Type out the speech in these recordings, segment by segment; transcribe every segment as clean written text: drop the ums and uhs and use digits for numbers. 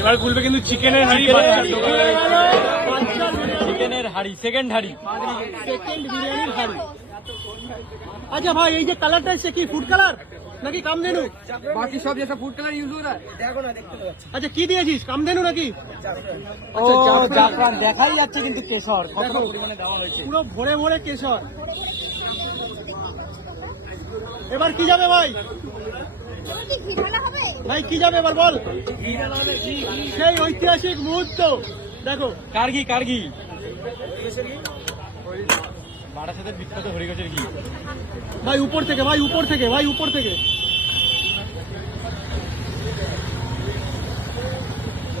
এবার খুলবে কিন্তু চিকেনের হাড়ি, চিকেনের হাড়ি, সেকেন্ড হাড়ি, সেকেন্ড বিরিয়ানির হাড়ি। আচ্ছা ভাই, এই যে কালারটা এসছে কি ফুড কালার নাকি কামধেনু? বাকি সব যেসব ফুড কালার ইউজ হয়। আচ্ছা কি দিয়েছিস, কামধেনু নাকি? ও জাফরান দেখাই যাচ্ছে কিন্তু কেশর কতটা পরিমাণে দেওয়া হয়েছে। পুরো ভরে ভরে কেশর। এবার কি যাবে ভাই? ভাই কি যাবে এবার বল? সেই ঐতিহাসিক মুহূর্ত দেখো। কার্গি, কার্গি বারাসাতের বিখ্যাত হরিগছের ঘি। ভাই উপর থেকে, ভাই উপর থেকে, ভাই উপর থেকে,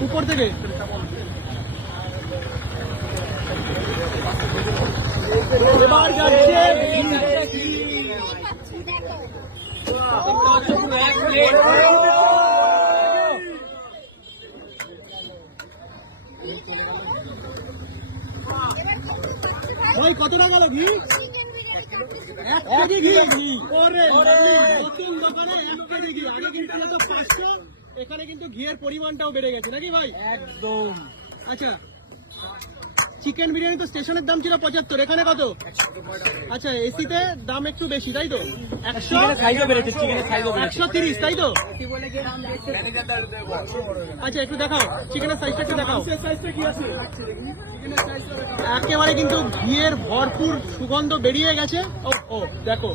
উপর থেকে। এবার যাচ্ছে ভাই, কত টাকা গেল ঘি? 1 কেজি ঘি। ওরে নতুন দোকানে 1 কেজি ঘি। আগে কিন্তু ছিল 500, এখানে কিন্তু ঘিয়ের পরিমাণটাও বেড়ে গেছে নাকি ভাই? একদম। আচ্ছা, চিকেন বিরিয়ানি তো স্টেশনের দাম ছিল 75, এখানে কত? আচ্ছা, এসিতে দাম একটু বেশি তাই তো? 100, সাইজও বেড়েছে, চিকেনের সাইজও বেড়েছে। 130 তাই তো? আচ্ছা একটু দেখাও চিকেনের সাইজটা, একটু দেখাও। একেবারে কিন্তু ঘিয়ের ভরপুর সুগন্ধ বেরিয়ে গেছে। ও ও দেখো,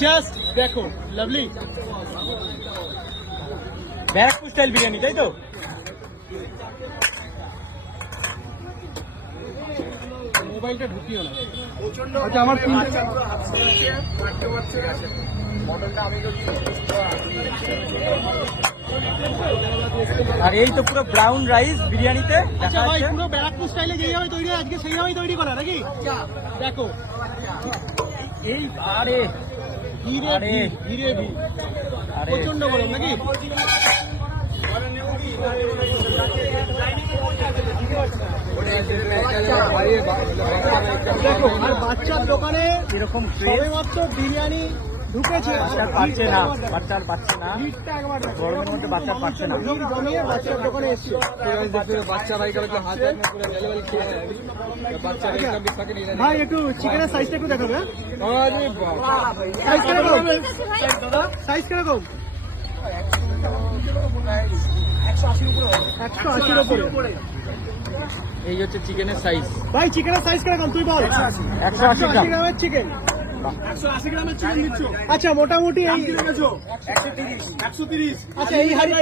জাস্ট দেখো, লাভলি। ব্যারাকপুর স্টাইল বিরিয়ানি তাই তো? মোবাইলটা ঢুকিও না। আচ্ছা আমার আর এই তো পুরো ব্রাউন রাইস বিরিয়ানিতে আচ্ছা দেখা ভাই, যাচ্ছে। পুরো ব্যারাকপুর স্টাইলে যেভাবে তৈরি হয় আজকে সেইভাবেই তৈরি করা নাকি? দেখো এই আরে ধীরে আরে। ধীরে ধীরে আরে প্রচন্ড গরম নাকি? দেখো, আর বাচ্চার দোকানে এরকম সবে মাত্র বিরিয়ানি ঢুকেছে, বাচ্চার পাচ্ছে না, বাচ্চার পাচ্ছে না, ভিড়টা একবার দেখো। গরমের মধ্যে বাচ্চার পাচ্ছে না। ভিড় জমিয়ে বাচ্চার দোকানে এসছে। বাচ্চারা এগুলো হাতে পুরো লেভেল খেয়ে নেয়। বাচ্চারা একদম বিস্তাকে নিয়ে নেয়। ভাই একটু চিকেনের সাইজটা একটু দেখাবে। আরে বাবা, সাইজ কিরকম? সাইজ কিরকম? 180-র উপরে। এই হচ্ছে চিকেনের সাইজ, ভাই চিকেনের সাইজ কিরকম তুই বল? 180 গ্রাম। গ্রামের চিকেন। 180 গ্রামের চিকেন দিচ্ছ? আচ্ছা মোটামুটি এই 130। আচ্ছা এই হাড়ি